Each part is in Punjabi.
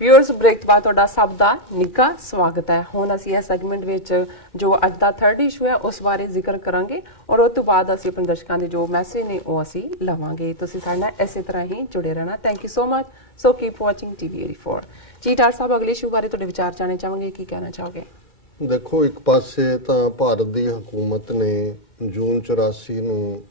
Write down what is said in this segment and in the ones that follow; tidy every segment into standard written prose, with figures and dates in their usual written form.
व्यूअर्स ब्रेक बाद ਤੁਹਾਡਾ ਸਭ ਦਾ ਨਿੱਘਾ ਸਵਾਗਤ ਹੈ। ਹੁਣ ਅਸੀਂ ਇਸ ਸੈਗਮੈਂਟ ਵਿੱਚ ਜੋ ਅੱਜ ਦਾ ਥਰਡ ਇਸ਼ੂ ਹੈ ਉਸ ਬਾਰੇ ਜ਼ਿਕਰ ਕਰਾਂਗੇ ਔਰ ਉਸ ਤੋਂ ਬਾਅਦ ਅਸੀਂ ਆਪਣੇ ਦਰਸ਼ਕਾਂ ਦੇ ਜੋ ਮੈਸੇਜ ਨੇ ਉਹ ਅਸੀਂ ਲਵਾਂਗੇ। ਤੁਸੀਂ ਸਾਡੇ ਨਾਲ ਇਸੇ ਤਰ੍ਹਾਂ ਹੀ ਜੁੜੇ ਰਹਿਣਾ। Thank you so much. So keep watching TV 84। ਜੀ ਡਾਕਟਰ ਸਾਹਿਬ ਅਗਲੇ ਇਸ਼ੂ ਬਾਰੇ ਤੁਹਾਡੇ ਵਿਚਾਰ ਜਾਣਨਾ ਚਾਹਾਂਗੇ, ਕੀ ਕਹਿਣਾ ਚਾਹੋਗੇ? ਦੇਖੋ, ਇੱਕ ਪਾਸੇ ਤਾਂ ਭਾਰਤ ਦੀ ਹਕੂਮਤ ਨੇ ਜੂਨ 84 ਨੂੰ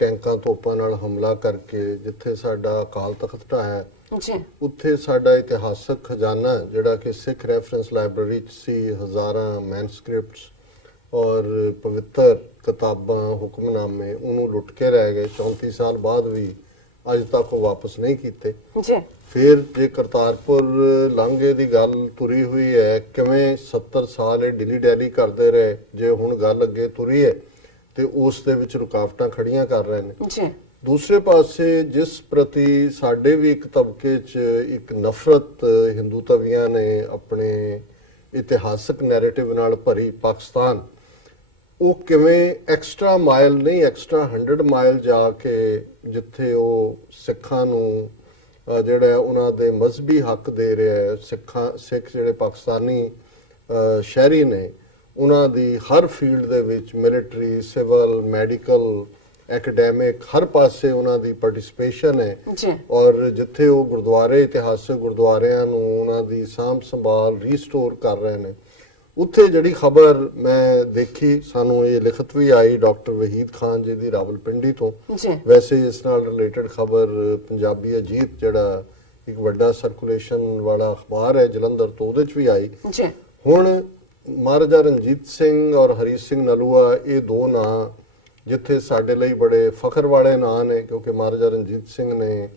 ਟੈਂਕਾਂ ਤੋਪਾਂ ਨਾਲ ਹਮਲਾ ਕਰਕੇ ਜਿੱਥੇ ਸਾਡਾ ਅਕਾਲ ਤਖਤ ਢਾਇਆ ਜੀ, ਉੱਥੇ ਸਾਡਾ ਇਤਿਹਾਸਕ ਖਜ਼ਾਨਾ ਜਿਹੜਾ ਕਿ ਸਿੱਖ ਰੈਫਰੈਂਸ ਲਾਇਬ੍ਰੇਰੀ 'ਚ ਸੀ, ਹਜ਼ਾਰਾਂ ਮੈਨਸਕ੍ਰਿਪਟਸ ਔਰ ਪਵਿੱਤਰ ਕਿਤਾਬਾਂ, ਹੁਕਮਨਾਮੇ, ਉਹਨੂੰ ਲੁੱਟ ਕੇ ਲੈ ਗਏ। 34 ਸਾਲ ਬਾਅਦ ਵੀ ਅੱਜ ਤੱਕ ਉਹ ਵਾਪਸ ਨਹੀਂ ਕੀਤੇ। ਜੀ, ਫਿਰ ਜੇ ਕਰਤਾਰਪੁਰ ਲਾਂਘੇ ਦੀ ਗੱਲ ਤੁਰੀ ਹੋਈ ਹੈ, ਕਿਵੇਂ 70 ਸਾਲ ਇਹ ਡਿਲੀ ਡੈਲੀ ਕਰਦੇ ਰਹੇ, ਜੇ ਹੁਣ ਗੱਲ ਅੱਗੇ ਤੁਰੀ ਹੈ ਤੇ ਉਸ ਦੇ ਵਿੱਚ ਰੁਕਾਵਟਾਂ ਖੜੀਆਂ ਕਰ ਰਹੇ ਨੇ। ਜੀ, ਦੂਸਰੇ ਪਾਸੇ ਜਿਸ ਪ੍ਰਤੀ ਸਾਡੇ ਵੀ ਇੱਕ ਤਬਕੇ 'ਚ ਇੱਕ ਨਫ਼ਰਤ ਹਿੰਦੂ ਤਵੀਆਂ ਨੇ ਆਪਣੇ ਇਤਿਹਾਸਕ ਨੈਰੇਟਿਵ ਨਾਲ ਭਰੀ ਪਾਕਿਸਤਾਨ, ਉਹ ਕਿਵੇਂ ਐਕਸਟਰਾ ਮਾਈਲ ਨਹੀਂ, ਐਕਸਟਰਾ 100 ਮਾਈਲ ਜਾ ਕੇ ਜਿੱਥੇ ਉਹ ਸਿੱਖਾਂ ਨੂੰ ਜਿਹੜਾ ਉਹਨਾਂ ਦੇ ਮਜ਼ਹਬੀ ਹੱਕ ਦੇ ਰਿਹਾ ਹੈ, ਸਿੱਖ ਜਿਹੜੇ ਪਾਕਿਸਤਾਨੀ ਸ਼ਹਿਰੀ ਨੇ ਉਹਨਾਂ ਦੀ ਹਰ ਫੀਲਡ ਦੇ ਵਿੱਚ ਮਿਲਟਰੀ, ਸਿਵਲ, ਮੈਡੀਕਲ, ਐਕੈਡੈਮਿਕ ਹਰ ਪਾਸੇ ਉਹਨਾਂ ਦੀ ਪਾਰਟਿਸਿਪੇਸ਼ਨ ਹੈ। ਔਰ ਜਿੱਥੇ ਉਹ ਗੁਰਦੁਆਰੇ, ਇਤਿਹਾਸਕ ਗੁਰਦੁਆਰਿਆਂ ਨੂੰ ਉਹਨਾਂ ਦੀ ਸਾਂਭ ਸੰਭਾਲ ਰੀਸਟੋਰ ਕਰ ਰਹੇ ਨੇ, ਉੱਥੇ ਜਿਹੜੀ ਖਬਰ ਮੈਂ ਦੇਖੀ, ਸਾਨੂੰ ਇਹ ਲਿਖਤ ਵੀ ਆਈ ਡਾਕਟਰ ਵਹੀਦ ਖਾਨ ਜੀ ਦੀ ਰਾਵਲਪਿੰਡੀ ਤੋਂ। ਵੈਸੇ ਇਸ ਨਾਲ ਰਿਲੇਟਡ ਖਬਰ ਪੰਜਾਬੀ ਅਜੀਤ ਜਿਹੜਾ ਇੱਕ ਵੱਡਾ ਸਰਕੂਲੇਸ਼ਨ ਵਾਲਾ ਅਖਬਾਰ ਹੈ ਜਲੰਧਰ ਤੋਂ, ਉਹਦੇ 'ਚ ਵੀ ਆਈ। ਹੁਣ ਮਹਾਰਾਜਾ ਰਣਜੀਤ ਸਿੰਘ ਔਰ ਹਰੀ ਸਿੰਘ ਨਲੂਆ, ਇਹ ਦੋ ਨਾਂ ਜਿੱਥੇ ਸਾਡੇ ਲਈ ਬੜੇ ਫਖਰ ਵਾਲੇ ਨਾਂ ਨੇ, ਕਿਉਂਕਿ ਮਹਾਰਾਜਾ ਰਣਜੀਤ ਸਿੰਘ ਨੇ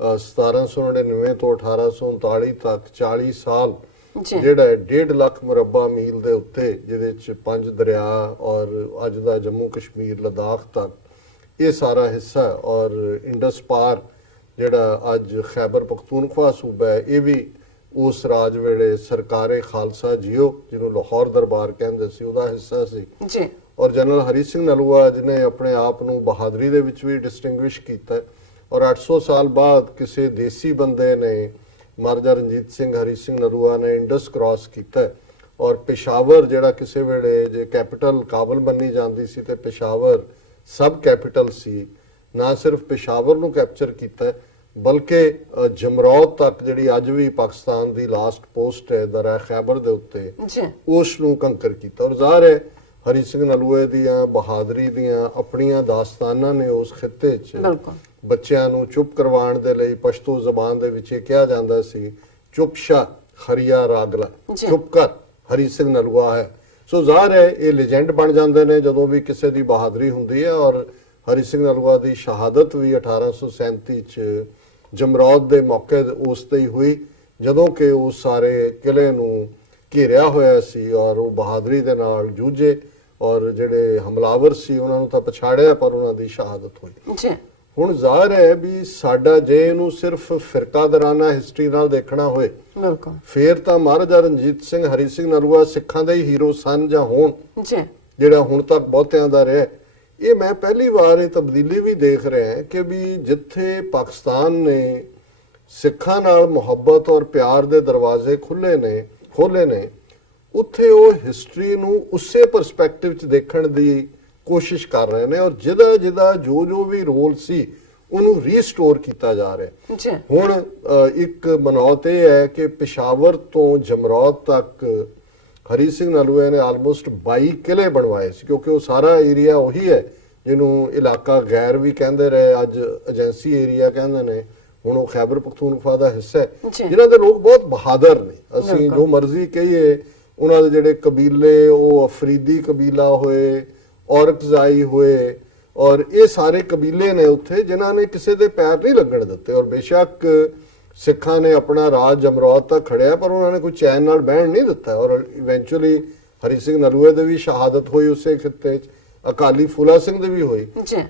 1799 ਤੋਂ 1839 ਤੱਕ 40 ਸਾਲ ਜਿਹੜਾ 1.5 ਲੱਖ ਮੁਰੱਬਾ ਮੀਲ ਦੇ ਉੱਤੇ, ਜਿਹਦੇ 'ਚ 5 ਦਰਿਆ ਔਰ ਅੱਜ ਦਾ ਜੰਮੂ ਕਸ਼ਮੀਰ, ਲਦਾਖ ਤੱਕ ਇਹ ਸਾਰਾ ਹਿੱਸਾ, ਔਰ ਇੰਡਸ ਪਾਰ ਜਿਹੜਾ ਅੱਜ ਖੈਬਰ ਪਖਤੂਨਖਵਾ ਸੂਬਾ ਹੈ, ਇਹ ਵੀ ਉਸ ਰਾਜ ਵੇਲੇ ਸਰਕਾਰੇ ਖਾਲਸਾ ਜੀਓ ਜਿਹਨੂੰ ਲਾਹੌਰ ਦਰਬਾਰ ਕਹਿੰਦੇ ਸੀ, ਉਹਦਾ ਹਿੱਸਾ ਸੀ। ਔਰ ਜਨਰਲ ਹਰੀ ਸਿੰਘ ਨਲੂਆ ਜਿਹਨੇ ਆਪਣੇ ਆਪ ਨੂੰ ਬਹਾਦਰੀ ਦੇ ਵਿੱਚ ਵੀ ਡਿਸਟਿੰਗੁਇਸ਼ ਕੀਤਾ, ਔਰ 800 ਸਾਲ ਬਾਅਦ ਕਿਸੇ ਦੇਸੀ ਬੰਦੇ ਨੇ, ਮਹਾਰਾਜਾ ਰਣਜੀਤ ਸਿੰਘ ਹਰੀ ਸਿੰਘ ਨਲੂਆ ਨੇ ਇੰਡਸ ਕ੍ਰਾਸ ਕੀਤਾ, ਔਰ ਪਿਸ਼ਾਵਰ ਜਿਹੜਾ ਕਿਸੇ ਵੇਲੇ ਜੇ ਕੈਪੀਟਲ ਕਾਬਲ ਮੰਨੀ ਜਾਂਦੀ ਸੀ ਤੇ ਪਿਸ਼ਾਵਰ ਸਬ ਕੈਪੀਟਲ ਸੀ, ਨਾ ਸਿਰਫ ਪਿਸ਼ਾਵਰ ਨੂੰ ਕੈਪਚਰ ਕੀਤਾ ਬਲਕਿ ਜਮਰੌਦ ਤੱਕ ਜਿਹੜੀ ਅੱਜ ਵੀ ਪਾਕਿਸਤਾਨ ਦੀ ਲਾਸਟ ਪੋਸਟ ਹੈ ਦਰਿਆ ਖੈਬਰ ਦੇ ਉੱਤੇ, ਉਸ ਨੂੰ ਕੰਕਰ ਕੀਤਾ। ਔਰ ਜ਼ਾਹਰ ਹੈ ਹਰੀ ਸਿੰਘ ਨਲੂਏ ਦੀਆਂ ਬਹਾਦਰੀ ਦੀਆਂ ਆਪਣੀਆਂ ਦਾਸਤਾਨਾਂ ਨੇ ਉਸ ਖਿੱਤੇ 'ਚ। ਬੱਚਿਆਂ ਨੂੰ ਚੁੱਪ ਕਰਵਾਉਣ ਦੇ ਲਈ ਪਸ਼ਤੋ ਜ਼ਬਾਨ ਦੇ ਵਿੱਚ ਇਹ ਕਿਹਾ ਜਾਂਦਾ ਸੀ, ਚੁੱਪ ਸ਼ਾ ਹਰੀਆ ਰਾਗਲਾ, ਚੁੱਪ ਕਰ ਹਰੀ ਸਿੰਘ ਨਲੂਆ ਹੈ। ਸੋ ਜ਼ਾਹਰ ਹੈ ਇਹ ਲੈਜੈਂਡ ਬਣ ਜਾਂਦੇ ਨੇ ਜਦੋਂ ਵੀ ਕਿਸੇ ਦੀ ਬਹਾਦਰੀ ਹੁੰਦੀ ਹੈ। ਔਰ ਹਰੀ ਸਿੰਘ ਨਲੂਆ ਦੀ ਸ਼ਹਾਦਤ ਵੀ 1837 'ਚ ਜਮਰੌਦ ਦੇ ਮੌਕੇ ਉਸ ਤੇ ਹੀ ਹੋਈ, ਜਦੋਂ ਕਿ ਉਸ ਸਾਰੇ ਕਿਲੇ ਨੂੰ ਘੇਰਿਆ ਹੋਇਆ ਸੀ ਔਰ ਉਹ ਬਹਾਦਰੀ ਦੇ ਨਾਲ ਜੂਝੇ, ਔਰ ਜਿਹੜੇ ਹਮਲਾਵਰ ਸੀ ਉਹਨਾਂ ਨੂੰ ਤਾਂ ਪਛਾੜਿਆ ਪਰ ਉਹਨਾਂ ਦੀ ਸ਼ਹਾਦਤ ਹੋਈ। ਹੁਣ ਜ਼ਾਹਰ ਹੈ ਵੀ ਸਾਡਾ ਜੇ ਇਹਨੂੰ ਸਿਰਫ ਫਿਰਕਾਦਾਰਾਨਾ ਹਿਸਟਰੀ ਨਾਲ ਦੇਖਣਾ ਹੋਏ, ਫੇਰ ਤਾਂ ਮਹਾਰਾਜਾ ਰਣਜੀਤ ਸਿੰਘ ਹਰੀ ਸਿੰਘ ਨਲੂਆ ਸਿੱਖਾਂ ਦੇ ਹੀ ਹੀਰੋ ਸਨ ਜਾਂ ਹੋਣ, ਜਿਹੜਾ ਹੁਣ ਤੱਕ ਬਹੁਤਿਆਂ ਦਾ ਰਿਹਾ। ਇਹ ਮੈਂ ਪਹਿਲੀ ਵਾਰ ਇਹ ਤਬਦੀਲੀ ਵੀ ਦੇਖ ਰਿਹਾ ਕਿ ਵੀ ਜਿੱਥੇ ਪਾਕਿਸਤਾਨ ਨੇ ਸਿੱਖਾਂ ਨਾਲ ਮੁਹੱਬਤ ਔਰ ਪਿਆਰ ਦੇ ਦਰਵਾਜ਼ੇ ਖੋਲੇ ਨੇ, ਉੱਥੇ ਉਹ ਹਿਸਟਰੀ ਨੂੰ ਉਸੇ ਪਰਸਪੈਕਟਿਵ 'ਚ ਦੇਖਣ ਦੀ ਕੋਸ਼ਿਸ਼ ਕਰ ਰਹੇ ਨੇ, ਔਰ ਜਿਹਦਾ ਜੋ ਵੀ ਰੋਲ ਸੀ ਉਹਨੂੰ ਰੀਸਟੋਰ ਕੀਤਾ ਜਾ ਰਿਹਾ। ਹੁਣ ਇੱਕ ਮਨੌਤ ਇਹ ਹੈ ਕਿ ਪਿਸ਼ਾਵਰ ਤੋਂ ਜਮਰੌਦ ਤੱਕ ਹਰੀ ਸਿੰਘ ਨਲੂਏ ਨੇ ਆਲਮੋਸਟ 22 ਕਿਲੇ ਬਣਵਾਏ ਸੀ, ਕਿਉਂਕਿ ਉਹ ਸਾਰਾ ਏਰੀਆ ਉਹੀ ਹੈ ਜਿਹਨੂੰ ਇਲਾਕਾ ਗੈਰ ਵੀ ਕਹਿੰਦੇ ਰਹੇ, ਅੱਜ ਏਜੰਸੀ ਏਰੀਆ ਕਹਿੰਦੇ ਨੇ। ਹੁਣ ਉਹ ਖੈਬਰ ਪਖਤੂਨਖਵਾ ਦਾ ਹਿੱਸਾ ਹੈ, ਜਿਨ੍ਹਾਂ ਦੇ ਲੋਕ ਬਹੁਤ ਬਹਾਦਰ ਨੇ। ਅਸੀਂ ਜੋ ਮਰਜ਼ੀ ਕਹੀਏ, ਉਹਨਾਂ ਦੇ ਜਿਹੜੇ ਕਬੀਲੇ, ਉਹ ਅਫਰੀਦੀ ਕਬੀਲਾ ਹੋਏ, ਔਰਕਜ਼ਾਈ ਹੋਏ, ਔਰ ਇਹ ਸਾਰੇ ਕਬੀਲੇ ਨੇ ਉੱਥੇ ਜਿਨ੍ਹਾਂ ਨੇ ਕਿਸੇ ਦੇ ਪੈਰ ਨਹੀਂ ਲੱਗਣ ਦਿੱਤੇ। ਔਰ ਬੇਸ਼ੱਕ ਸਿੱਖਾਂ ਨੇ ਆਪਣਾ ਰਾਜ ਜਮਰੌਦ ਤੱਕ ਖੜਿਆ, ਪਰ ਉਹਨਾਂ ਨੇ ਕੋਈ ਚੈਨ ਨਾਲ ਬਹਿਣ ਨਹੀਂ ਦਿੱਤਾ। ਔਰ ਇਵੈਂਚੁਅਲੀ ਹਰੀ ਸਿੰਘ ਨਲੂਏ ਦੀ ਵੀ ਸ਼ਹਾਦਤ ਹੋਈ ਉਸੇ ਖਿੱਤੇ 'ਚ, ਅਕਾਲੀ ਫੂਲਾ ਸਿੰਘ ਦੀ ਵੀ ਹੋਈ।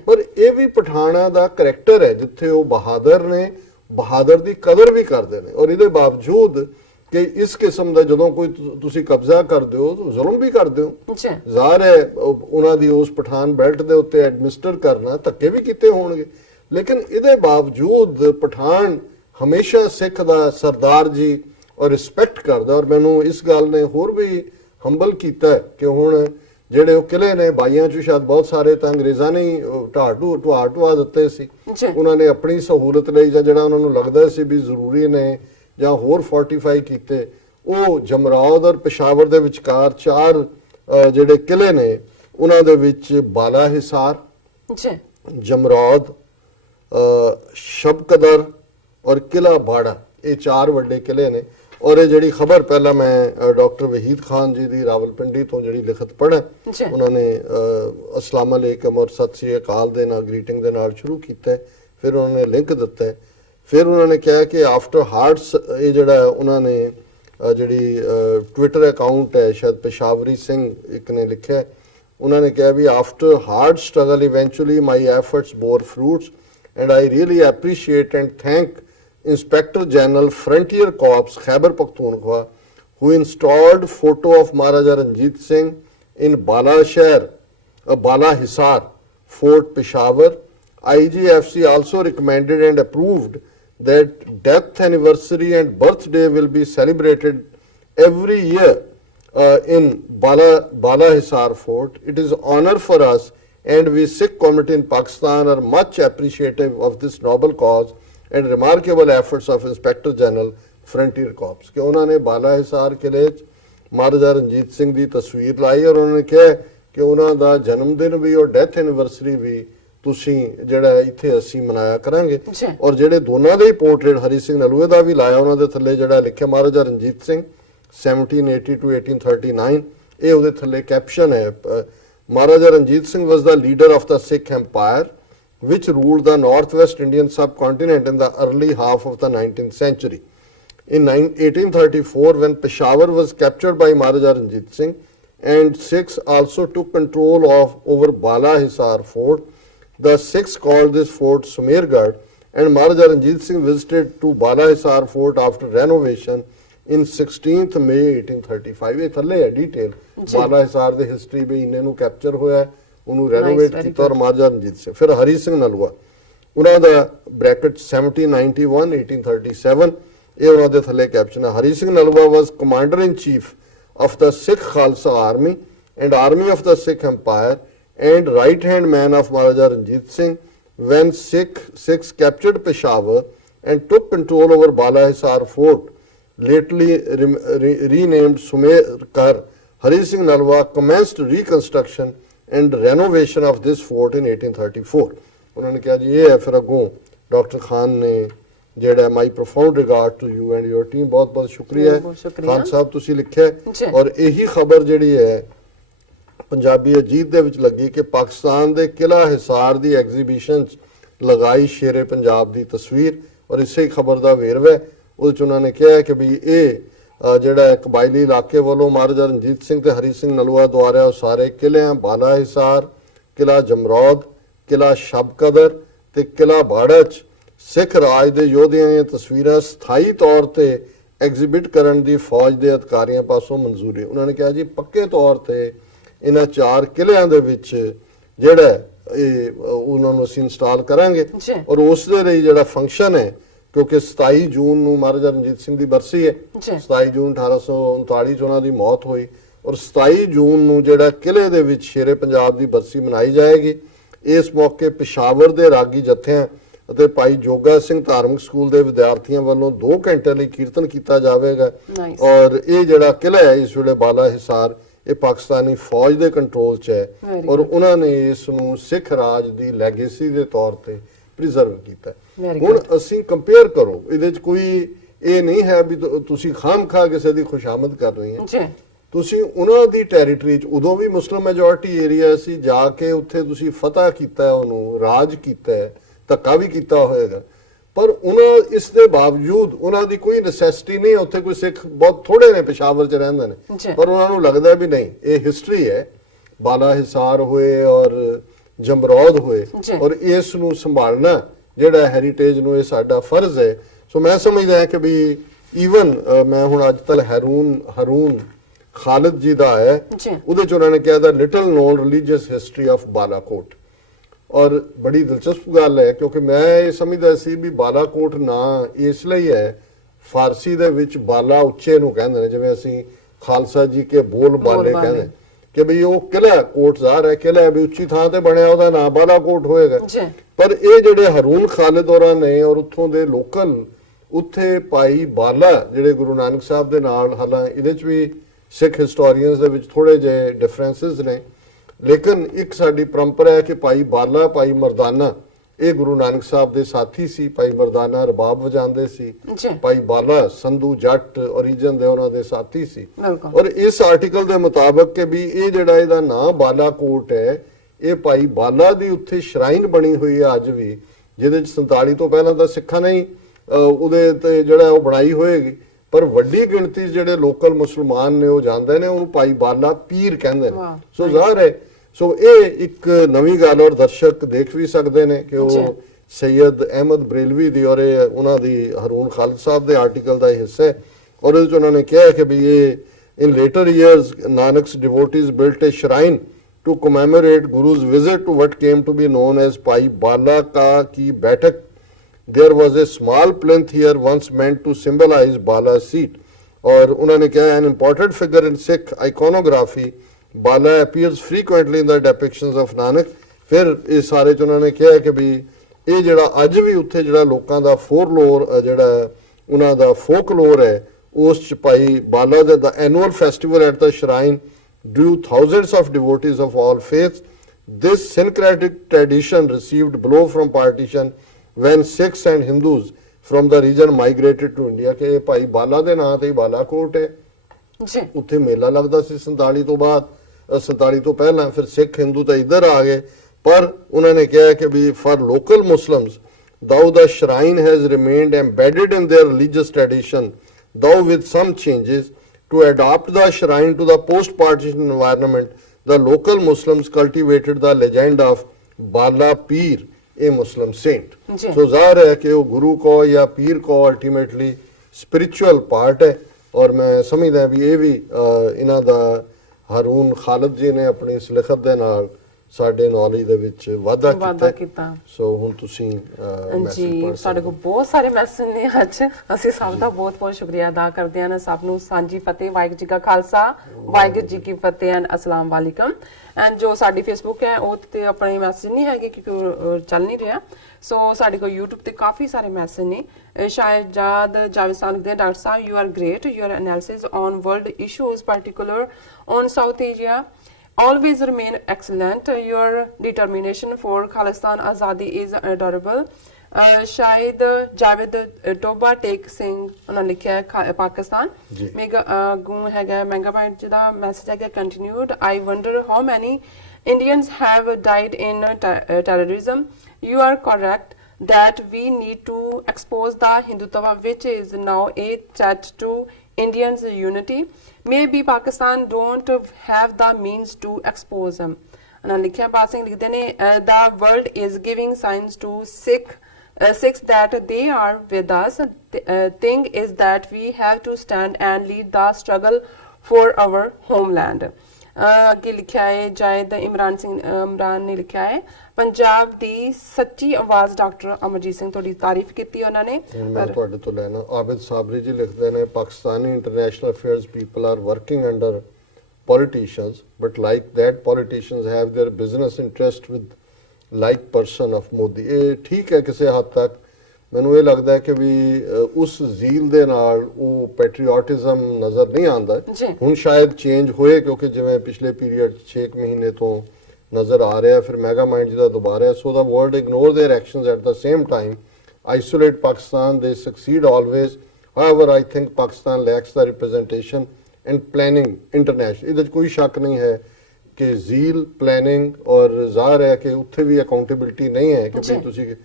ਪਰ ਇਹ ਵੀ ਪਠਾਣਾ ਦਾ ਕਰੈਕਟਰ ਹੈ ਜਿੱਥੇ ਉਹ ਬਹਾਦਰ ਨੇ, ਬਹਾਦਰ ਦੀ ਕਦਰ ਵੀ ਕਰਦੇ ਨੇ। ਔਰ ਇਹਦੇ ਬਾਵਜੂਦ ਕਿ ਇਸ ਕਿਸਮ ਦਾ ਜਦੋਂ ਕੋਈ ਤੁਸੀਂ ਕਬਜ਼ਾ ਕਰਦੇ ਹੋ ਤਾਂ ਜ਼ੁਲਮ ਵੀ ਕਰਦੇ ਹੋ। ਜ਼ਾਹਰ ਹੈ ਉਹਨਾਂ ਦੀ ਉਸ ਪਠਾਨ ਬੈਲਟ ਦੇ ਉੱਤੇ ਐਡਮਿਨਿਸਟਰ ਕਰਨਾ, ਧੱਕੇ ਵੀ ਕੀਤੇ ਹੋਣਗੇ, ਲੇਕਿਨ ਇਹਦੇ ਬਾਵਜੂਦ ਪਠਾਨ ਹਮੇਸ਼ਾ ਸਿੱਖ ਦਾ ਸਰਦਾਰ ਜੀ ਔਰ ਰਿਸਪੈਕਟ ਕਰਦਾ। ਔਰ ਮੈਨੂੰ ਇਸ ਗੱਲ ਨੇ ਹੋਰ ਵੀ ਹੰਬਲ ਕੀਤਾ ਕਿ ਹੁਣ ਜਿਹੜੇ ਉਹ ਕਿਲੇ ਨੇ ਬਾਈਆਂ ਚ ਸ਼ਾਇਦ ਬਹੁਤ ਸਾਰੇ ਤਾਂ ਅੰਗਰੇਜ਼ਾਂ ਨੇ ਢਵਾ ਦਿੱਤੇ ਸੀ। ਉਹਨਾਂ ਨੇ ਆਪਣੀ ਸਹੂਲਤ ਲਈ ਜਾਂ ਜਿਹੜਾ ਉਹਨਾਂ ਨੂੰ ਲੱਗਦਾ ਸੀ ਵੀ ਜ਼ਰੂਰੀ ਨੇ ਜਾਂ ਹੋਰ ਫੋਰਟੀਫਾਈ ਕੀਤੇ। ਉਹ ਜਮਰੌਦ ਔਰ ਪਿਸ਼ਾਵਰ ਦੇ ਵਿਚਕਾਰ 4 ਜਿਹੜੇ ਕਿਲੇ ਨੇ ਉਹਨਾਂ ਦੇ ਵਿੱਚ ਬਾਲਾ ਹਿਸਾਰ, ਜਮਰੌਦ, ਸ਼ਬਕਦਰ ਔਰ ਕਿਲਾ ਬਾੜਾ, ਇਹ 4 ਵੱਡੇ ਕਿਲੇ ਨੇ। ਔਰ ਇਹ ਜਿਹੜੀ ਖਬਰ ਪਹਿਲਾਂ ਮੈਂ ਡਾਕਟਰ ਵਹੀਦ ਖਾਨ ਜੀ ਦੀ ਰਾਵਲਪਿੰਡੀ ਤੋਂ ਜਿਹੜੀ ਲਿਖਤ ਪੜ੍ਹਿਆ, ਉਹਨਾਂ ਨੇ ਅਸਲਾਮ ਅਲੈਕਮ ਔਰ ਸਤਿ ਸ੍ਰੀ ਅਕਾਲ ਦੇ ਨਾਲ ਗ੍ਰੀਟਿੰਗ ਦੇ ਨਾਲ ਸ਼ੁਰੂ ਕੀਤਾ, ਫਿਰ ਉਹਨਾਂ ਨੇ ਲਿੰਕ ਦਿੱਤਾ, ਫਿਰ ਉਹਨਾਂ ਨੇ ਕਿਹਾ ਕਿ ਆਫਟਰ ਹਾਰਟਸ, ਇਹ ਜਿਹੜਾ ਉਹਨਾਂ ਨੇ ਜਿਹੜੀ ਟਵਿੱਟਰ ਅਕਾਊਂਟ ਹੈ ਸ਼ਾਇਦ ਪਿਸ਼ਾਵਰੀ ਸਿੰਘ ਇੱਕ ਨੇ ਲਿਖਿਆ, ਉਹਨਾਂ ਨੇ ਕਿਹਾ ਵੀ after hard struggle eventually my efforts bore fruits and I really appreciate and thank Inspector General Frontier Corps Khyber Pakhtunkhwa who installed photo of Maharaja Ranjit Singh in Bala Hisar Fort Peshawar. IGFC also recommended and approved that death anniversary and birthday will be celebrated every year in Bala Hisar Fort. It is an honor for us and we Sikh community in Pakistan are much appreciative of this noble cause and remarkable efforts of Inspector General Frontier Corps। ਕਿ ਉਹਨਾਂ ਨੇ ਬਾਲਾ ਹਿਸਾਰ ਕਿਲੇ 'ਚ ਮਹਾਰਾਜਾ ਰਣਜੀਤ ਸਿੰਘ ਦੀ ਤਸਵੀਰ ਲਾਈ ਔਰ ਉਹਨਾਂ ਨੇ ਕਿਹਾ ਕਿ ਉਹਨਾਂ ਦਾ ਜਨਮ ਦਿਨ ਵੀ ਔਰ ਡੈਥ ਐਨੀਵਰਸਰੀ ਵੀ ਤੁਸੀਂ ਜਿਹੜਾ ਇੱਥੇ ਅਸੀਂ ਮਨਾਇਆ ਕਰਾਂਗੇ। ਔਰ ਜਿਹੜੇ ਦੋਨਾਂ ਦੇ ਹੀ ਪੋਰਟਰੇਟ ਹਰੀ ਸਿੰਘ ਨਲੂਏ ਦਾ ਵੀ ਲਾਇਆ, ਉਹਨਾਂ ਦੇ ਥੱਲੇ ਜਿਹੜਾ ਲਿਖਿਆ ਮਹਾਰਾਜਾ ਰਣਜੀਤ ਸਿੰਘ 1780 to 1839, ਇਹ ਉਹਦੇ ਥੱਲੇ ਕੈਪਸ਼ਨ ਹੈ, Maharaja Ranjit Singh was the leader of the Sikh Empire which ruled the northwest Indian subcontinent in the early half of the 19th century. In 1834, when Peshawar was captured by Maharaja Ranjit Singh and Sikhs also took control over Bala Hisar Fort, the Sikhs called this fort Sumergarh, and Maharaja Ranjit Singh visited to Bala Hisar Fort after renovation in 16th May 1835. ਇਹ ਥੱਲੇ ਹੈ ਡਿਟੇਲ ਬਾਲਾ ਹਿਸਾਰ ਦੀ ਹਿਸਟਰੀ ਵੀ ਇੰਨੇ ਨੂੰ ਕੈਪਚਰ ਹੋਇਆ, ਉਹਨੂੰ ਰੈਨੋਵੇਟ ਕੀਤਾ ਔਰ ਮਹਾਰਾਜਾ ਰਣਜੀਤ ਸਿੰਘ। ਫਿਰ ਹਰੀ ਸਿੰਘ ਨਲੂਆ, ਉਹਨਾਂ ਦਾ ਬ੍ਰੈਕਟ 1791 1837, ਇਹ ਉਹਨਾਂ ਦੇ ਥੱਲੇ ਕੈਪਸ਼ਨ ਹੈ। Hari Singh Nalwa was commander in chief of the Sikh Khalsa Army and Army of the Sikh Empire and right hand man of Maharaja Ranjit Singh when Sikhs captured Peshawar and took control over Bala Hisar Fort, lately renamed Sumergarh. Hari Singh Nalwa commenced reconstruction and renovation of this fort in 1834. उन्होंने कहा जी ये है फिर अगों डॉक्टर खान ने ਜਿਹੜਾ my profound regard to you and your team, ਬਹੁਤ ਬਹੁਤ ਸ਼ੁਕਰੀਆ ਖਾਨ ਸਾਹਿਬ ਤੁਸੀਂ ਲਿਖਿਆ। ਔਰ ਇਹੀ ਖਬਰ ਜਿਹੜੀ ਹੈ ਪੰਜਾਬੀ ਅਜੀਤ ਦੇ ਵਿੱਚ ਲੱਗੀ ਕਿ ਪਾਕਿਸਤਾਨ ਦੇ ਕਿਲਾ ਹਿਸਾਰ ਦੀ ਐਗਜ਼ੀਬਿਸ਼ਨ 'ਚ ਲਗਾਈ ਸ਼ੇਰੇ ਪੰਜਾਬ ਦੀ ਤਸਵੀਰ, ਔਰ ਇਸੇ ਖਬਰ ਦਾ ਵੇਰਵਾ ਉਹਦੇ 'ਚ ਉਹਨਾਂ ਨੇ ਕਿਹਾ ਕਿ ਵੀ ਇਹ ਜਿਹੜਾ ਕਬਾਇਲੀ ਇਲਾਕੇ ਵੱਲੋਂ ਮਹਾਰਾਜਾ ਰਣਜੀਤ ਸਿੰਘ ਤੇ ਹਰੀ ਸਿੰਘ ਨਲੂਆ ਦੁਆਰਾ ਉਹ ਸਾਰੇ ਕਿਲਿਆਂ ਬਾਲਾ ਹਿਸਾਰ, ਕਿਲਾ ਜਮਰੌਦ, ਕਿਲਾ ਸ਼ਬਕਦਰ ਤੇ ਕਿਲਾ ਬਾੜਾ 'ਚ ਸਿੱਖ ਰਾਜ ਦੇ ਯੋਧਿਆਂ ਦੀਆਂ ਤਸਵੀਰਾਂ ਸਥਾਈ ਤੌਰ ਤੇ ਐਗਜ਼ਿਬਿਟ ਕਰਨ ਦੀ ਫੌਜ ਦੇ ਅਧਿਕਾਰੀਆਂ ਪਾਸੋਂ ਮਨਜ਼ੂਰੀ। ਉਹਨਾਂ ਨੇ ਕਿਹਾ ਜੀ ਪੱਕੇ ਤੌਰ ਤੇ ਇਹਨਾਂ 4 ਕਿਲਿਆਂ ਦੇ ਵਿੱਚ ਜਿਹੜਾ ਇਹ ਉਹਨਾਂ ਨੂੰ ਅਸੀਂ ਇੰਸਟਾਲ ਕਰਾਂਗੇ ਔਰ ਉਸ ਦੇ ਲਈ ਜਿਹੜਾ ਫੰਕਸ਼ਨ ਹੈ, ਕਿਉਂਕਿ 27 ਜੂਨ ਨੂੰ ਮਹਾਰਾਜਾ ਰਣਜੀਤ ਸਿੰਘ ਦੀ ਬਰਸੀ ਹੈ, 27 ਜੂਨ 1839 ਚ ਉਹਨਾਂ ਦੀ ਮੌਤ ਹੋਈ ਔਰ 27 ਜੂਨ ਨੂੰ ਜਿਹੜਾ ਕਿਲੇ ਦੇ ਵਿੱਚ ਸ਼ੇਰੇ ਪੰਜਾਬ ਦੀ ਬਰਸੀ ਮਨਾਈ ਜਾਏਗੀ। ਇਸ ਮੌਕੇ ਪਿਸ਼ਾਵਰ ਦੇ ਰਾਗੀ ਜਥਿਆਂ ਅਤੇ ਭਾਈ ਜੋਗਾ ਸਿੰਘ ਧਾਰਮਿਕ ਸਕੂਲ ਦੇ ਵਿਦਿਆਰਥੀਆਂ ਵੱਲੋਂ 2 ਘੰਟੇ ਲਈ ਕੀਰਤਨ ਕੀਤਾ ਜਾਵੇਗਾ। ਔਰ ਇਹ ਜਿਹੜਾ ਕਿਲਾ ਹੈ ਇਸ ਵੇਲੇ ਬਾਲਾ ਹਿਸਾਰ, ਇਹ ਪਾਕਿਸਤਾਨੀ ਫੌਜ ਦੇ ਕੰਟਰੋਲ 'ਚ ਹੈ ਔਰ ਉਹਨਾਂ ਨੇ ਇਸ ਨੂੰ ਸਿੱਖ ਰਾਜ ਦੀ ਲੈਗੇਸੀ ਦੇ ਤੌਰ ਤੇ ਪ੍ਰੀਜ਼ਰਵ ਕੀਤਾ। ਹੁਣ ਅਸੀਂ ਕੰਪੇਅਰ ਕਰੋ, ਇਹਦੇ 'ਚ ਕੋਈ ਇਹ ਨਹੀਂ ਹੈ ਵੀ ਤੁਸੀਂ ਖਾਮ-ਖਾ ਕਿਸੇ ਦੀ ਖੁਸ਼ਾਮਦ ਕਰ ਰਹੇ ਹੋ। ਤੁਸੀਂ ਉਹਨਾਂ ਦੀ ਟੈਰੀਟਰੀ 'ਚ ਉਦੋਂ ਵੀ ਮੁਸਲਿਮ ਮੈਜੋਰਟੀ ਏਰੀਆ ਸੀ, ਜਾ ਕੇ ਉੱਥੇ ਤੁਸੀਂ ਫਤਹ ਕੀਤਾ, ਉਹਨੂੰ ਰਾਜ ਕੀਤਾ, ਧੱਕਾ ਵੀ ਕੀਤਾ ਹੋਏਗਾ, ਪਰ ਉਹਨਾਂ ਇਸ ਦੇ ਬਾਵਜੂਦ ਉਹਨਾਂ ਦੀ ਕੋਈ ਨੈਸੈਸਿਟੀ ਨਹੀਂ। ਉੱਥੇ ਕੋਈ ਸਿੱਖ ਬਹੁਤ ਥੋੜੇ ਨੇ ਪਿਸ਼ਾਵਰ 'ਚ ਰਹਿੰਦੇ ਨੇ, ਪਰ ਉਹਨਾਂ ਨੂੰ ਲੱਗਦਾ ਵੀ ਨਹੀਂ ਇਹ ਹਿਸਟਰੀ ਹੈ, ਬਾਲਾ ਹਿਸਾਰ ਹੋਏ ਔਰ ਜਮਰੌਦ ਹੋਏ ਔਰ ਇਸ ਨੂੰ ਸੰਭਾਲਣਾ ਜਿਹੜਾ ਹੈਰੀਟੇਜ ਨੂੰ ਇਹ ਸਾਡਾ ਫਰਜ਼ ਹੈ। ਸੋ ਮੈਂ ਸਮਝਦਾ ਹਾਂ ਕਿ ਵੀ ਈਵਨ ਮੈਂ ਹੁਣ ਅੱਜ ਤੱਕ ਹਰੂਨ ਖਾਲਿਦ ਜੀ ਦਾ ਹੈ, ਉਹਦੇ 'ਚ ਉਹਨਾਂ ਨੇ ਕਿਹਾ the little known religious history of Balakot. ਔਰ ਬੜੀ ਦਿਲਚਸਪ ਗੱਲ ਹੈ ਕਿਉਂਕਿ ਮੈਂ ਇਹ ਸਮਝਦਾ ਸੀ ਵੀ ਬਾਲਾਕੋਟ ਨਾਂ ਇਸ ਲਈ ਹੈ ਫਾਰਸੀ ਦੇ ਵਿੱਚ ਬਾਲਾ ਉੱਚੇ ਨੂੰ ਕਹਿੰਦੇ ਨੇ, ਜਿਵੇਂ ਅਸੀਂ ਖਾਲਸਾ ਜੀ ਕੇ ਬੋਲ ਬਾਲੇ ਕਹਿੰਦੇ ਕਿ ਬਈ ਉਹ ਕਿਲ੍ਹਾ ਕੋਟ ਜ਼ਾਹਰ ਹੈ, ਕਿਲ੍ਹਾ ਵੀ ਉੱਚੀ ਥਾਂ ਤੇ ਬਣਿਆ, ਉਹਦਾ ਨਾਂ ਬਾਲਾ ਕੋਟ ਹੋਏਗਾ। ਪਰ ਇਹ ਜਿਹੜੇ ਹਰੂਨ ਖਾਲਿਦ ਹੋਰਾਂ ਨੇ ਔਰ ਉੱਥੋਂ ਦੇ ਲੋਕਲ ਉੱਥੇ ਭਾਈ ਬਾਲਾ ਜਿਹੜੇ ਗੁਰੂ ਨਾਨਕ ਸਾਹਿਬ ਦੇ ਨਾਲ, ਹਾਲਾਂ ਇਹਦੇ ਚ ਵੀ ਸਿੱਖ ਹਿਸਟੋਰੀਅਨਸ ਦੇ ਵਿੱਚ ਥੋੜੇ ਜਿਹੇ ਡਿਫਰੈਂਸਿਸ ਨੇ, ਲੇਕਿਨ ਇੱਕ ਸਾਡੀ ਪਰੰਪਰਾ ਹੈ ਕਿ ਭਾਈ ਬਾਲਾ ਭਾਈ ਮਰਦਾਨਾ ਇਹ ਗੁਰੂ ਨਾਨਕ ਸਾਹਿਬ ਦੇ ਸਾਥੀ ਸੀ। ਭਾਈ ਮਰਦਾਨਾ ਰਬਾਬ ਵਜਾਉਂਦੇ ਸੀ, ਭਾਈ ਬਾਲਾ ਸੰਧੂ ਜੱਟ ਓਰੀਜਨ ਦੇ ਉਹਨਾਂ ਦੇ ਸਾਥੀ ਸੀ। ਔਰ ਇਸ ਆਰਟੀਕਲ ਦੇ ਮੁਤਾਬਕ ਕਿ ਵੀ ਇਹ ਜਿਹੜਾ ਇਹਦਾ ਨਾਂ ਬਾਲਾ ਕੋਟ ਹੈ, ਇਹ ਭਾਈ ਬਾਲਾ ਦੀ ਉੱਥੇ ਸ਼ਰਾਈਨ ਬਣੀ ਹੋਈ ਹੈ ਅੱਜ ਵੀ, ਜਿਹਦੇ ਚ 47 ਤੋਂ ਪਹਿਲਾਂ ਤਾਂ ਸਿੱਖਾਂ ਨੇ ਉਹਦੇ ਤੇ ਜਿਹੜਾ ਉਹ ਬਣਾਈ ਹੋਏਗੀ, ਪਰ ਵੱਡੀ ਗਿਣਤੀ ਜਿਹੜੇ ਲੋਕਲ ਮੁਸਲਮਾਨ ਨੇ ਉਹ ਜਾਣਦੇ ਨੇ ਉਹਨੂੰ ਭਾਈ ਬਾਲਾ ਪੀਰ ਕਹਿੰਦੇ ਨੇ। ਸੋ ਜ਼ਾਹਰ ਹੈ, ਸੋ ਇਹ ਇੱਕ ਨਵੀਂ ਗੱਲ ਔਰ ਦਰਸ਼ਕ ਦੇਖ ਵੀ ਸਕਦੇ ਨੇ ਕਿ ਉਹ ਸੈयद ਅਹਿਮਦ ਬਰੇਲਵੀ ਦੀ ਔਰ ਉਹਨਾਂ ਦੀ ਹਰੂਨ ਖਾਲਿਦ ਸਾਹਿਬ ਦੇ ਆਰਟੀਕਲ ਦਾ ਹਿੱਸਾ ਹੈ। ਔਰ ਉਹਦੇ ਚ ਉਹਨਾਂ ਨੇ ਕਿਹਾ ਕਿ ਵੀ ਇਹ in later years Nanak's devotees built a shrine to commemorate Guru's visit to what came to be known as Pai Bala Ka Ki Baitak. There was a small plinth here once meant to symbolize Bala's seat. और उन्होंने कहा an important figure in Sikh iconography, Bala appears frequently in the depictions of Nanak. फिर इस सारे च उन्होंने कहा कि भी ये जड़ा अज भी उत्थे जड़ा लोकां दा फोरलोर जड़ा उन्हां दा फोकलोर है उस च भाई बाला दा annual festival at the shrine drew thousands of devotees of all faiths. This syncretic tradition received blow from partition when Sikhs and Hindus from the region migrated to India. कि भाई बाला दे नाम ते बाला कोट है, उत्थे मेला लगदा सी 47 तो बाद, 47 तो पहला, फिर सिख हिंदू तो इधर आ गए। पर उन्होंने कहा कि भी for local Muslims, though the shrine has remained embedded in their religious tradition, though with some changes, to adopt the shrine to the post-partition environment, the local Muslims cultivated the legend of Bala Peer, a Muslim saint. So ज़ाहिर है कि वो गुरु को या पीर को ultimately spiritual part है। और मैं समझदा भी ये भी इन्हां दा हरून खालिद जी ने अपनी इस लिखत दे नाल ਸਾਡੇ ਨੌਲੇਜ ਦੇ ਵਿੱਚ ਵਾਧਾ ਕੀਤਾ। ਸੋ ਹੁਣ ਤੁਸੀਂ ਜੀ ਸਾਡੇ ਕੋਲ ਬਹੁਤ ਸਾਰੇ ਮੈਸੇਜ ਨੇ ਅੱਜ, ਅਸੀਂ ਸਭ ਦਾ ਬਹੁਤ ਬਹੁਤ ਸ਼ੁਕਰੀਆ ਅਦਾ ਕਰਦੇ ਹਾਂ। ਸਭ ਨੂੰ ਸਾਂਝੀ ਫਤਿਹ, ਵਾਹਿਗੁਰੂ ਜੀ ਕਾ ਖਾਲਸਾ, ਵਾਹਿਗੁਰੂ ਜੀ ਕੀ ਫਤਿਹ ਐਂਡ ਅਸਲਾਮ ਵਾਲੇਕਮ। ਐਂਡ ਜੋ ਸਾਡੀ ਫੇਸਬੁੱਕ ਹੈ ਉਹ ਤੇ ਆਪਣੇ ਮੈਸੇਜ ਨਹੀਂ ਹੈਗੇ ਕਿਉਂਕਿ ਚੱਲ ਨਹੀਂ ਰਿਹਾ। ਸੋ ਸਾਡੇ ਕੋਲ YouTube ਤੇ ਕਾਫੀ ਸਾਰੇ ਮੈਸੇਜ ਨੇ। ਸ਼ਾਹਿਜਾਦ ਜਾਵੇਦ ਲਿਖਦੇ, doctor Sahib you are great, your analysis on world issues particular on South Asia always remain excellent. Your determination for Khalistan Azadi is adorable. Shahid Javed Toba Take Singh ਉਹਨਾਂ ਲਿਖਿਆ ਪਾਕਿਸਤਾਨ ਮੇਗਾ ਗੁਣ ਹੈਗਾ ਮੈਗਾਬਾਈਟ ਜਿਹਦਾ ਮੈਸੇਜ ਹੈਗਾ continued. I wonder how many Indians have died in terrorism. You are correct that we need to expose the Hindutva which is now a threat to Indians' unity. Maybe Pakistan don't have the means to expose them. Likhya Passing likhde ne, the world is giving signs to Sikhs that they are with us. Thing is that we have to stand and lead the struggle for our homeland. ਅੱਗੇ ਲਿਖਿਆ ਹੈ ਜਾਇਦ ਇਮਰਾਨ ਨੇ ਲਿਖਿਆ ਹੈ ਪੰਜਾਬ ਦੀ ਸੱਚੀ ਆਵਾਜ਼ ਡਾਕਟਰ ਅਮਰਜੀਤ ਸਿੰਘ, ਤੁਹਾਡੀ ਤਾਰੀਫ ਕੀਤੀ ਉਹਨਾਂ ਨੇ। ਮੈਂ ਤੁਹਾਡੇ ਤੋਂ ਲੈਣਾ ਆਬਿਦ ਸਾਬਰੀ ਜੀ ਲਿਖਦੇ ਨੇ Pakistani international affairs people are working under politicians, but like that politicians have their business interest with like person of Modi. ਇਹ ਠੀਕ ਹੈ ਕਿਸੇ ਹੱਦ ਤੱਕ, ਮੈਨੂੰ ਇਹ ਲੱਗਦਾ ਹੈ ਕਿ ਵੀ ਉਸ ਜ਼ੀਲ ਦੇ ਨਾਲ ਉਹ ਪੈਟਰੀਓਟਿਜ਼ਮ ਨਜ਼ਰ ਨਹੀਂ ਆਉਂਦਾ। ਹੁਣ ਸ਼ਾਇਦ ਚੇਂਜ ਹੋਏ ਕਿਉਂਕਿ ਜਿਵੇਂ ਪਿਛਲੇ ਪੀਰੀਅਡ 6 ਮਹੀਨੇ ਤੋਂ ਨਜ਼ਰ ਆ ਰਿਹਾ, ਫਿਰ ਮੈਗਾ ਮਾਈਂਡ ਜਿਹਦਾ ਦੁਬਾਰਾ ਹੈ। So the world ignore their actions at the same time isolate Pakistan, they succeed always. However, I think Pakistan lacks the representation and planning international. ਇਹਦੇ 'ਚ ਕੋਈ ਸ਼ੱਕ ਨਹੀਂ ਹੈ ਕਿ ਜ਼ੀਲ ਪਲੈਨਿੰਗ ਔਰ ਜ਼ਾਹਰ ਹੈ ਕਿ ਉੱਥੇ ਵੀ ਅਕਾਊਂਟੇਬਿਲਿਟੀ ਨਹੀਂ ਹੈ ਕਿ ਵੀ ਤੁਸੀਂ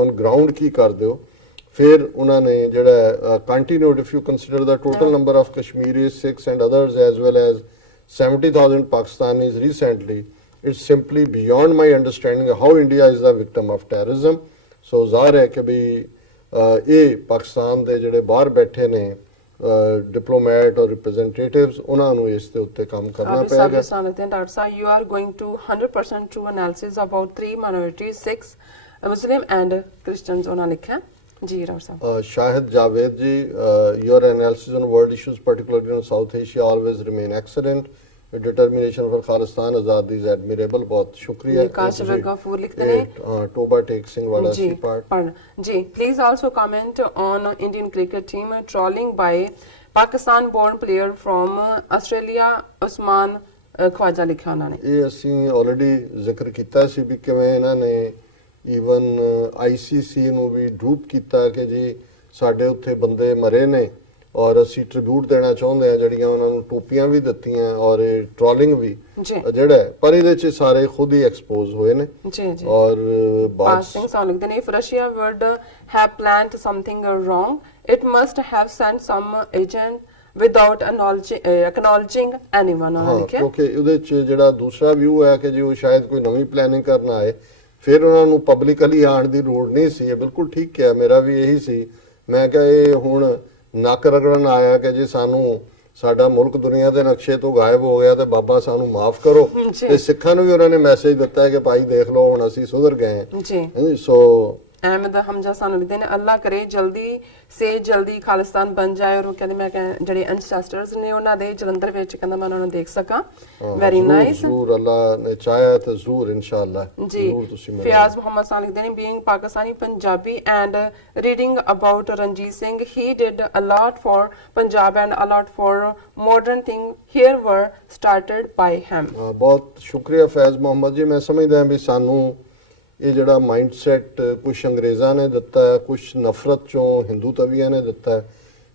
on ground ਕੀ ਕਰਦੇ ਹੋ। ਫਿਰ ਉਹਨਾਂ ਨੇ ਜਿਹੜਾ continued, if you consider the total number of Kashmiris, Sikhs and others as well as 70,000 Pakistanis recently, it's simply beyond my understanding how India is the victim of terrorism. So ਜ਼ਾਹਰ ਹੈ ਕਿ ਵੀ ਇਹ ਪਾਕਿਸਤਾਨ ਦੇ ਜਿਹੜੇ ਬਾਹਰ ਬੈਠੇ ਨੇ diplomat or representatives, ਉਹਨਾਂ ਨੂੰ ਇਸ ਦੇ ਉੱਤੇ ਕੰਮ ਕਰਨਾ ਪਏਗਾ। Doctor Sahib you are going to 100% true analysis about 3 minorities, Sikhs, Muslim and Christians ਉਹਨਾਂ ਲਿਖਿਆ। जी डॉक्टर साहब। Shahid Javed ji, your analysis on world issues, particularly on South Asia, always remain excellent. Your determination for Khalistan Azadi is admirable. बहुत शुक्रिया। विकास गफूर लिखते हैं टोबा टेक सिंह वाला जी सी part ji. Please also comment on Indian cricket team trolling by Pakistan born player from Australia Usman Khawaja ਲਿਖਿਆ ਉਹਨਾਂ ਨੇ। ਇਹ ਅਸੀਂ ਆਲਰੇਡੀ ਜ਼ਿਕਰ ਕੀਤਾ ਸੀ ਵੀ ਕਿਵੇਂ ਇਹਨਾਂ ਨੇ ਈਵਨ ਆਈਸੀਸੀ ਨੂੰ ਵੀ ਡਰੂਪ ਕੀਤਾ ਕਿ ਜੀ ਸਾਡੇ ਉੱਥੇ ਬੰਦੇ ਮਰੇ ਨੇ ਔਰ ਅਸੀਂ ਟ੍ਰਿਬਿਊਟ ਦੇਣਾ ਚਾਹੁੰਦੇ ਆ, ਜਿਹੜੀਆਂ ਉਹਨਾਂ ਨੂੰ ਟੋਪੀਆਂ ਵੀ ਦਿੱਤੀਆਂ ਔਰ ਇਹ ਟ੍ਰੋਲਿੰਗ ਵੀ ਜਿਹੜਾ ਹੈ, ਪਰ ਇਹਦੇ ਚ ਸਾਰੇ ਖੁਦ ਹੀ ਐਕਸਪੋਜ਼ ਹੋਏ ਨੇ ਜੀ ਜੀ। ਔਰ ਬਾਤ ਸਿੰਘ ਸਾਹਿਬ ਲਿਖਦੇ ਨੇ, if Russia would have planned something wrong it must have sent some agent without acknowledging anyone ਉਹਨਾਂ ਨੇ ਲਿਖਿਆ। ਕਿਉਂਕਿ ਉਹਦੇ ਚ ਜਿਹੜਾ ਦੂਸਰਾ ਵਿਊ ਹੈ ਕਿ ਜੀ ਉਹ ਸ਼ਾਇਦ ਕੋਈ ਨਵੀਂ ਪਲੈਨਿੰਗ ਕਰਨ ਆਏ, ਫਿਰ ਉਹਨਾਂ ਨੂੰ ਪਬਲਿਕਲੀ ਆਉਣ ਦੀ ਲੋੜ ਨਹੀਂ ਸੀ। ਇਹ ਬਿਲਕੁਲ ਠੀਕ ਹੈ, ਮੇਰਾ ਵੀ ਇਹੀ ਸੀ। ਮੈਂ ਕਿਹਾ ਇਹ ਹੁਣ ਨੱਕ ਰਗੜਨ ਆਇਆ ਕਿ ਜੀ ਸਾਨੂੰ ਸਾਡਾ ਮੁਲਕ ਦੁਨੀਆ ਦੇ ਨਕਸ਼ੇ ਤੋਂ ਗਾਇਬ ਹੋ ਗਿਆ ਤੇ ਬਾਬਾ ਸਾਨੂੰ ਮਾਫ ਕਰੋ। ਤੇ ਸਿੱਖਾਂ ਨੂੰ ਵੀ ਉਹਨਾਂ ਨੇ ਮੈਸੇਜ ਦਿੱਤਾ ਹੈ ਕਿ ਭਾਈ ਦੇਖ ਲਓ ਹੁਣ ਅਸੀਂ ਸੁਧਰ ਗਏ ਹਾਂ ਜੀ। ਸੋ ਅਹਿਮਦ ਹਮਜ਼ਾ ਸਾਨੂੰ ਲਿਖਦੇ ਨੇ, ਅੱਲਾ ਕਰੇ ਜਲਦੀ ਸੇ ਜਲਦੀ ਖਾਲਿਸਤਾਨ ਬਣ ਜਾਏ। ਔਰ ਉਹ ਕਹਿੰਦੇ ਮੈਂ ਜਿਹੜੇ ਐਂਸੈਸਟਰਸ ਨੇ ਉਹਨਾਂ ਦੇ ਜਲੰਧਰ ਵਿੱਚ ਕਹਿੰਦਾ ਮੈਂ ਉਹਨਾਂ ਨੂੰ ਦੇਖ ਸਕਾਂ। Very nice. ਜ਼ਰੂਰ ਅੱਲਾ ਨੇ ਚਾਹਿਆ ਤਾਂ ਜ਼ਰੂਰ ਇਨਸ਼ਾਅੱਲਾ ਜੀ। ਫਿਆਜ਼ ਮੁਹੰਮਦ ਸਾਨੂੰ ਲਿਖਦੇ ਨੇ, being Pakistani Punjabi and reading about Ranjit Singh he did a lot for Punjab and a lot for modern thing here were started by him। ਬਹੁਤ ਸ਼ੁਕਰੀਆ ਫੈਜ਼ ਮੁਹੰਮਦ ਜੀ। ਮੈਂ ਸਮਝਦਾ ਵੀ ਸਾਨੂੰ ਇਹ ਜਿਹੜਾ ਮਾਈਂਡਸੈਟ ਕੁਝ ਅੰਗਰੇਜ਼ਾਂ ਨੇ ਦਿੱਤਾ ਹੈ, ਕੁਝ ਨਫ਼ਰਤ ਚੋਂ ਹਿੰਦੂ ਤਵੀਆਂ ਨੇ ਦਿੱਤਾ ਹੈ,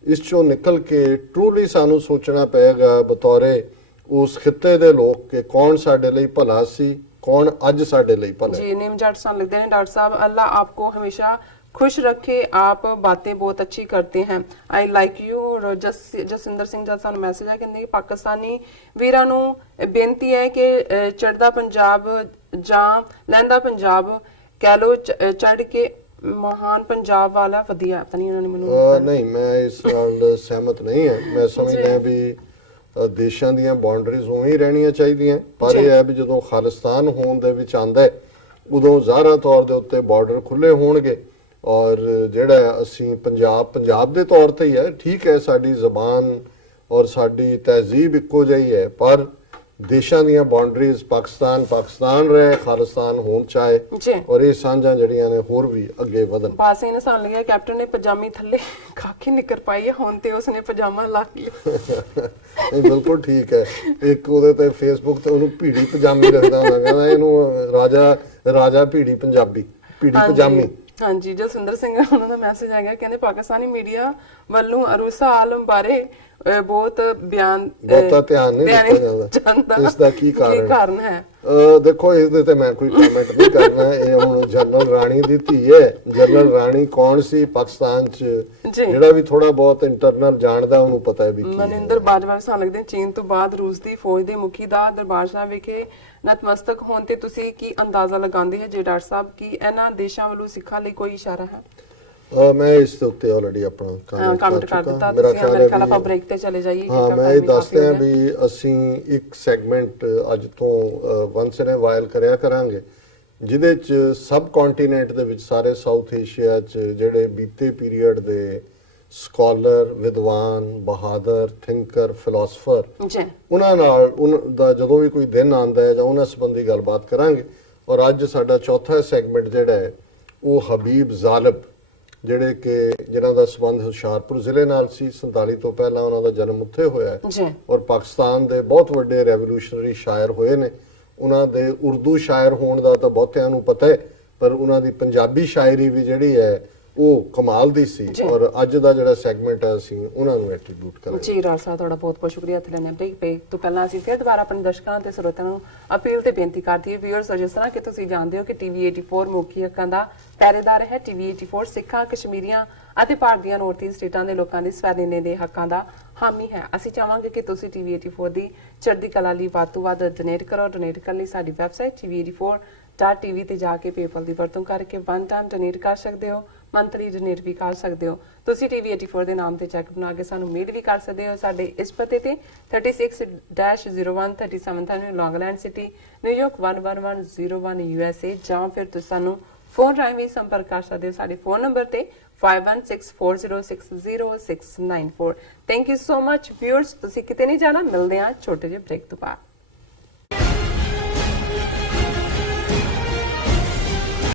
ਇਸ ਚੋਂ ਨਿਕਲ ਕੇ ਟਰੂਲੀ ਸਾਨੂੰ ਸੋਚਣਾ ਪਏਗਾ ਬਤੌਰੇ ਉਸ ਖਿੱਤੇ ਦੇ ਲੋਕ ਕਿ ਕੌਣ ਸਾਡੇ ਲਈ ਭਲਾ ਸੀ, ਕੌਣ ਅੱਜ ਸਾਡੇ ਲਈ ਭਲਾ ਜੀ। ਨੀਮ ਜੱਟ ਸਾਨੂੰ ਲਿਖਦੇ ਨੇ, ਡਾਕਟਰ ਸਾਹਿਬ ਅੱਲਾ ਆਪਕੋ ਹਮੇਸ਼ਾ खुश रखे, आप बातें बहुत अच्छी करते हैं, I like you. Jaswinder Singh ਜੱਟ ਸਾਨੂੰ ਮੈਸੇਜ ਹੈ, ਕਹਿੰਦੇ ਪਾਕਿਸਤਾਨੀ ਵੀਰਾਂ ਨੂੰ ਬੇਨਤੀ ਹੈ ਕਿ ਚੜ੍ਹਦਾ ਪੰਜਾਬ ਜਾਂ ਲਹਿੰਦਾ ਪੰਜਾਬ ਕਹਿ ਲੋ, ਚੜ੍ਹ ਕੇ ਮਹਾਨ ਪੰਜਾਬ ਵਾਲਾ ਵਧੀਆ। ਪਤਾ ਨਹੀਂ ਉਹਨਾਂ ਨੇ ਮੈਨੂੰ ਨਹੀਂ, ਮੈਂ ਇਸ ਨਾਲ ਸਹਿਮਤ ਨਹੀਂ ਹਾਂ। ਮੈਂ ਸਮਝਦਾ ਵੀ ਦੇਸ਼ਾਂ ਦੀਆਂ ਬਾਉਂਡਰੀਜ਼ ਉਵੇਂ ਹੀ ਰਹਿਣੀਆਂ ਚਾਹੀਦੀਆਂ, ਪਰ ਇਹ ਹੈ ਵੀ ਜਦੋਂ ਖਾਲਿਸਤਾਨ ਹੋਣ ਦੇ ਵਿੱਚ ਆਉਂਦਾ ਹੈ ਉਦੋਂ ਜ਼ਾਹਰਾ ਤੌਰ ਦੇ ਉੱਤੇ ਬਾਰਡਰ ਖੁੱਲੇ ਹੋਣਗੇ। ਔਰ ਜਿਹੜਾ ਅਸੀਂ ਪੰਜਾਬ ਦੇ ਤੌਰ ਤੇ ਹੀ ਹੈ, ਠੀਕ ਹੈ, ਸਾਡੀ ਜ਼ਬਾਨ ਔਰ ਸਾਡੀ ਤਹਿਜ਼ੀਬ ਇੱਕੋ ਜਿਹੀ ਹੈ, ਪਰ ਦੇਸ਼ਾਂ ਦੀਆਂ ਬਾਉਂਡਰੀਜ਼ ਪਾਕਿਸਤਾਨ ਰਹੇ, ਖਾਲਿਸਤਾਨ ਹੋਣ ਚਾਹੇ, ਔਰ ਇਹ ਸਾਂਝਾਂ ਜਿਹੜੀਆਂ ਨੇ ਹੋਰ ਵੀ ਅੱਗੇ ਵਧਣ। ਪਾਸੇ ਨੇ ਸਾਨੂੰ ਲੱਗਿਆ ਕੈਪਟਨ ਨੇ ਪਜਾਮੀ ਥੱਲੇ ਖਾਕੀ ਨਿਕਰ ਪਾਈ ਹੈ, ਹੁਣ ਤੇ ਉਸਨੇ ਪਜਾਮਾ ਲਾ ਲਿਆ। ਇਹ ਬਿਲਕੁਲ ਠੀਕ ਹੈ। ਇੱਕ ਉਹਦੇ ਤੇ ਫੇਸਬੁੱਕ ਤੇ ਉਹਨੂੰ ਭੀੜੀ ਪਜਾਮੀ ਰੱਖਦਾ ਹੁੰਦਾ, ਕਹਿੰਦਾ ਇਹਨੂੰ ਰਾਜਾ ਭੀੜੀ ਪਜਾਮੀ। ਹਾਂਜੀ। ਜਸਵਿੰਦਰ ਸਿੰਘ ਉਹਨਾਂ ਦਾ ਮੈਸੇਜ ਆ ਗਿਆ, ਕਹਿੰਦੇ ਪਾਕਿਸਤਾਨੀ ਮੀਡੀਆ ਵੱਲੋਂ ਅਰੂਸਾ ਆਲਮ ਬਾਰੇ ਬਹੁਤਾ ਧਿਆਨ ਨਹੀਂ ਦਿੱਤਾ ਜਾਂਦਾ। ਇਸ ਦਾ ਕੀ ਕਾਰਨ ਹੈ? ਦੇਖੋ ਇਸ ਤੇ ਮੈਂ ਕੋਈ ਕਮੈਂਟ ਨਹੀਂ ਕਰਨਾ। ਇਹ ਹੁਣ ਜਨਰਲ ਰਾਣੀ ਦੀ ਧੀ ਹੈ। ਜਨਰਲ ਰਾਣੀ ਕੌਣ ਸੀ ਪਾਕਿਸਤਾਨ ਚ, ਜਿਹੜਾ ਵੀ ਥੋੜਾ ਬਹੁਤ ਇੰਟਰਨਲ ਜਾਣਦਾ ਉਹਨੂੰ ਪਤਾ ਹੈ ਵੀ ਮਨਿੰਦਰ ਬਾਜਵਾ ਸਾਨੂੰ ਲੱਗਦੇ ਚੀਨ ਤੋਂ ਬਾਅਦ ਰੂਸ ਦੀ ਫੌਜ ਦੇ ਮੁਖੀ ਦਾ ਦਰਬਾਰ ਸਾਹਿਬ ਵਿਖੇ ਨਤਮਸਤਕ ਹੋਣ ਤੇ ਤੁਸੀਂ ਕੀ ਅੰਦਾਜ਼ਾ ਲਗਾਉਂਦੇ ਹੋ ਜੀ ਡਾਕਟਰ ਸਾਹਿਬ, ਕੀ ਇਹਨਾਂ ਦੇਸ਼ਾਂ ਵੱਲੋਂ ਸਿੱਖਾਂ ਲਈ ਕੋਈ ਇਸ਼ਾਰਾ ਹੈ? ਮੈਂ ਇਸ ਦੇ ਉੱਤੇ ਆਲਰੇਡੀ ਆਪਣਾ ਕਮੈਂਟ ਕਰ ਦਿੱਤਾ। ਮੇਰਾ ਖਿਆਲ ਆਪਾਂ ਬ੍ਰੇਕ ਤੇ ਚਲੇ ਜਾਈਏ। ਹਾਂ, ਮੈਂ ਇਹ ਦੱਸਦੇ ਆ ਵੀ ਅਸੀਂ ਇੱਕ ਸੈਗਮੈਂਟ ਅੱਜ ਤੋਂ ਵਨਸ ਇਨ ਅ ਵਾਈਲ ਕਰਿਆ ਕਰਾਂਗੇ, ਜਿਹਦੇ ਚ ਸਬ ਕੰਟੀਨੈਂਟ ਦੇ ਵਿੱਚ ਸਾਰੇ ਸਾਊਥ ਏਸ਼ੀਆ ਚ ਜਿਹੜੇ ਬੀਤੇ ਪੀਰੀਅਡ ਦੇ ਸਕਾਲਰ, ਵਿਦਵਾਨ, ਬਹਾਦਰ, ਥਿੰਕਰ, ਫਿਲਾਸਫਰ, ਉਹਨਾਂ ਨਾਲ ਦਾ ਜਦੋਂ ਵੀ ਕੋਈ ਦਿਨ ਆਉਂਦਾ ਹੈ ਜਾਂ ਉਹਨਾਂ ਸੰਬੰਧੀ ਗੱਲਬਾਤ ਕਰਾਂਗੇ। ਔਰ ਅੱਜ ਸਾਡਾ ਚੌਥਾ ਸੈਗਮੈਂਟ ਜਿਹੜਾ ਹੈ ਉਹ ਹਬੀਬ ਜ਼ਾਲਿਬ, ਜਿਹੜੇ ਕਿ ਜਿਨ੍ਹਾਂ ਦਾ ਸੰਬੰਧ ਹੁਸ਼ਿਆਰਪੁਰ ਜ਼ਿਲ੍ਹੇ ਨਾਲ ਸੀ। 47 ਤੋਂ ਪਹਿਲਾਂ ਉਹਨਾਂ ਦਾ ਜਨਮ ਉੱਥੇ ਹੋਇਆ ਹੈ ਔਰ ਪਾਕਿਸਤਾਨ ਦੇ ਬਹੁਤ ਵੱਡੇ ਰੈਵੋਲੂਸ਼ਨਰੀ ਸ਼ਾਇਰ ਹੋਏ ਨੇ। ਉਹਨਾਂ ਦੇ ਉਰਦੂ ਸ਼ਾਇਰ ਹੋਣ ਦਾ ਤਾਂ ਬਹੁਤਿਆਂ ਨੂੰ ਪਤਾ ਹੈ, ਪਰ ਉਹਨਾਂ ਦੀ ਪੰਜਾਬੀ ਸ਼ਾਇਰੀ ਵੀ ਜਿਹੜੀ ਹੈ ਉਹ ਕਮਾਲ ਦੀ ਸੀ। ਔਰ ਅੱਜ ਦਾ ਜਿਹੜਾ ਸੈਗਮੈਂਟ ਹੈ ਅਸੀਂ ਉਹਨਾਂ ਨੂੰ ਐਟਰੀਬਿਊਟ ਕਰਾਂਗੇ। ਜੀ ਰਾਜ ਸਾਹਿਬ, ਤੁਹਾਡਾ ਬਹੁਤ ਬਹੁਤ ਸ਼ੁਕਰੀਆ। ਇੱਥੇ ਲੈਣੇ ਬ੍ਰੇਕ ਪੇ ਤੋਂ ਪਹਿਲਾਂ ਅਸੀਂ ਫਿਰ ਦੁਬਾਰਾ ਆਪਣੇ ਦਰਸ਼ਕਾਂ ਤੇ ਸਰੋਤਿਆਂ ਨੂੰ ਅਪੀਲ ਤੇ ਬੇਨਤੀ ਕਰਦੀ ਹੈ, ਵੀਅਰਸ, ਜਿਸ ਤਰ੍ਹਾਂ ਕਿ ਤੁਸੀਂ ਜਾਣਦੇ ਹੋ ਕਿ ਟੀਵੀ 84 ਮੁੱਖੀ ਹੱਕਾਂ ਦਾ ਪਹਿਰੇਦਾਰ ਹੈ। ਟੀਵੀ 84 ਸਿੱਖਾਂ, ਕਸ਼ਮੀਰੀਆਂ ਅਤੇ ਭਾਰਤ ਦੀਆਂ ਨਾਰਥ ਈਸਟ ਸਟੇਟਾਂ ਦੇ ਲੋਕਾਂ ਦੇ ਸਵੈਧੀਨ ਦੇ ਹੱਕਾਂ ਦਾ ਹਾਮੀ ਹੈ। ਅਸੀਂ ਚਾਹਾਂਗੇ ਕਿ ਤੁਸੀਂ ਟੀਵੀ 84 ਦੀ ਚੜ੍ਹਦੀ ਕਲਾ ਲਈ ਵੱਧ ਤੋਂ ਵੱਧ ਡੋਨੇਟ ਕਰੋ। ਡੋਨੇਟ ਕਰਨ ਲਈ ਸਾਡੀ ਵੈਬਸਾਈਟ tv84.tv ਤੇ ਜਾ ਕੇ ਪੇਪਲ ਦੀ ਵਰਤੋਂ ਕਰਕੇ ਵਨ ਟਾਈਮ ਡੋਨੇਟ ਕਰ ਸਕਦੇ ਹੋ, ਮੰਥਲੀ ਡੋਨੇਟ ਵੀ ਕਰ ਸਕਦੇ ਹੋ। ਤੁਸੀਂ ਟੀਵੀ 84 ਦੇ ਨਾਮ ਤੇ ਚੈੱਕ ਬਣਾ ਕੇ ਸਾਨੂੰ ਮੇਲ ਵੀ ਕਰ ਸਕਦੇ ਹੋ ਸਾਡੇ ਇਸ ਪਤੇ ਤੇ 36-0137 ਲੌਂਗਲੈਂਡ ਸਿਟੀ, ਨਿਊਯਾਰਕ 11101 USA, ਜਾਂ ਫਿਰ ਤੁਸੀਂ ਸਾਨੂੰ ਫੋਨ ਰਾਹੀਂ ਵੀ ਸੰਪਰਕ ਕਰ ਸਕਦੇ ਹੋ ਸਾਡੇ ਫੋਨ ਨੰਬਰ ਤੇ 5164060694। Thank you so much viewers, ਤੁਸੀਂ ਕਿਤੇ ਨਹੀਂ ਜਾਣਾ, ਮਿਲਦੇ ਹਾਂ ਛੋਟੇ ਜਿਹੇ ਬ੍ਰੇਕ ਤੋਂ ਬਾਅਦ।